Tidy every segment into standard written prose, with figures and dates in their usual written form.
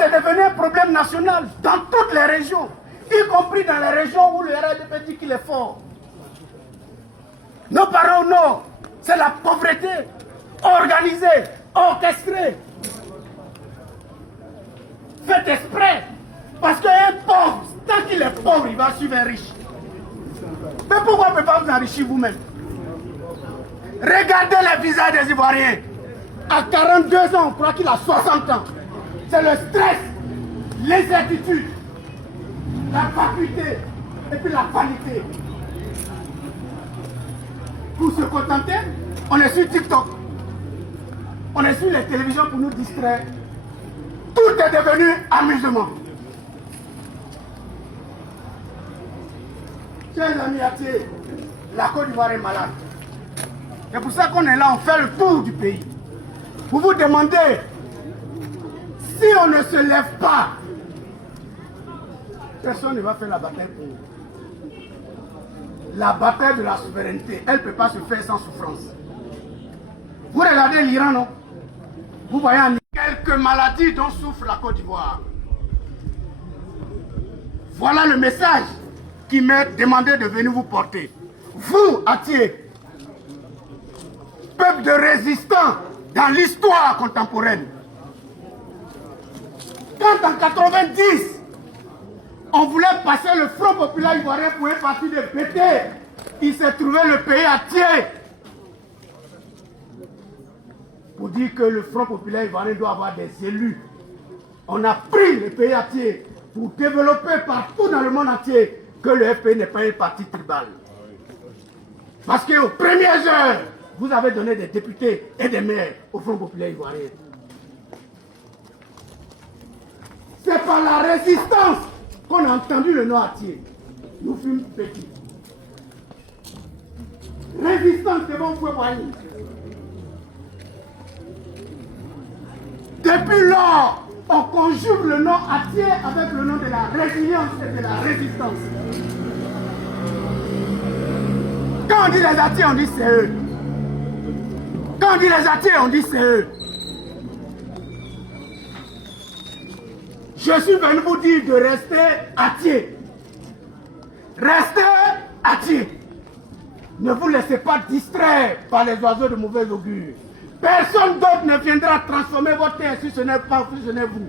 c'est devenu un problème national dans toutes les régions, y compris dans les régions où le RDP dit qu'il est fort. Nos parents, non, c'est la pauvreté organisée, orchestrée. Faites exprès, parce qu'un pauvre, tant qu'il est pauvre, il va suivre un riche. Mais pourquoi on ne peut pas vous enrichir vous-même? Regardez les visages des Ivoiriens. À 42 ans, on croit qu'il a 60 ans. C'est le stress, l'incertitude, la vacuité et puis la vanité. Pour se contenter, on est sur TikTok. On est sur les télévisions pour nous distraire. Tout est devenu amusement. Chers amis Atié, la Côte d'Ivoire est malade. C'est pour ça qu'on est là, on fait le tour du pays. Vous vous demandez, si on ne se lève pas, personne ne va faire la bataille pour nous. La bataille de la souveraineté, elle ne peut pas se faire sans souffrance. Vous regardez l'Iran, non? Vous voyez en quelques maladies dont souffre la Côte d'Ivoire. Voilà le message qui m'est demandé de venir vous porter. Vous, Atié, peuple de résistants dans l'histoire contemporaine. Quand en 90, on voulait passer le Front populaire ivoirien pour un parti de BT, il s'est trouvé le pays Atié. Pour dire que le Front populaire ivoirien doit avoir des élus. On a pris le pays Atié pour développer partout dans le monde entier que le FPI n'est pas un parti tribal. Parce qu'aux premières heures, vous avez donné des députés et des maires au Front populaire ivoirien. C'est par la résistance qu'on a entendu le nom Atié. Nous fûmes petits. Résistance devant Fouet-Boigny. Depuis lors, on conjugue le nom Atié avec le nom de la résilience et de la résistance. Quand on dit les Atiés, on dit c'est eux. Quand on dit les Atiés, on dit c'est eux. Je suis venu vous dire de rester Atié. Restez Atié. Ne vous laissez pas distraire par les oiseaux de mauvais augure. Personne d'autre ne viendra transformer votre terre si ce n'est pas vous, si ce n'est vous.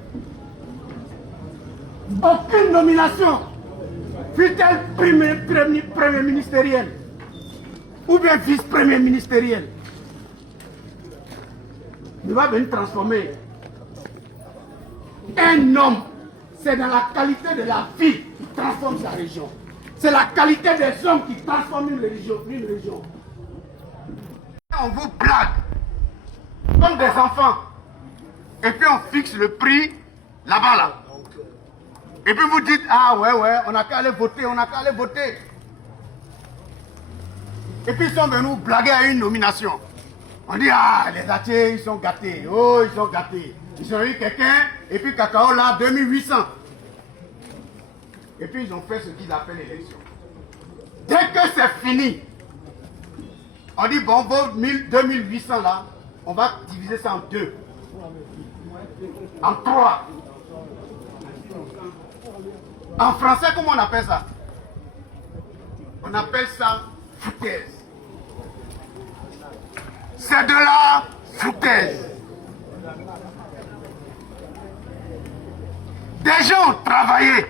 Aucune nomination, fut-elle premier ministériel ou bien vice-premier ministériel, ne va venir transformer un homme. C'est dans la qualité de la vie qui transforme sa région. C'est la qualité des hommes qui transforme une région. On vous blague comme des enfants. Et puis on fixe le prix là-bas là. Et puis vous dites, ah ouais, on n'a qu'à aller voter, on n'a qu'à aller voter. Et puis ils sont venus blaguer à une nomination. On dit, ah, les Atiés, ils sont gâtés. Oh, ils sont gâtés. Ils ont eu quelqu'un, et puis Cacao là, 2800. Et puis ils ont fait ce qu'ils appellent l'élection. Dès que c'est fini, on dit, bon, vos 2800 là, on va diviser ça en deux. En trois. En français, comment on appelle ça? On appelle ça foutaise. C'est de la foutaise. Des gens ont travaillé.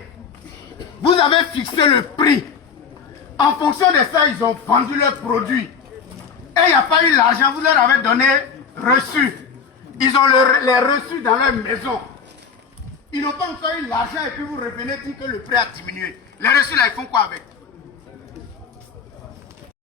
Vous avez fixé le prix. En fonction de ça, ils ont vendu leurs produits. Et il n'y a pas eu l'argent, vous leur avez donné reçu. Ils ont les reçus dans leur maison. Ils n'ont pas encore eu l'argent et puis vous revenez dire que le prix a diminué. Les reçus là, ils font quoi avec?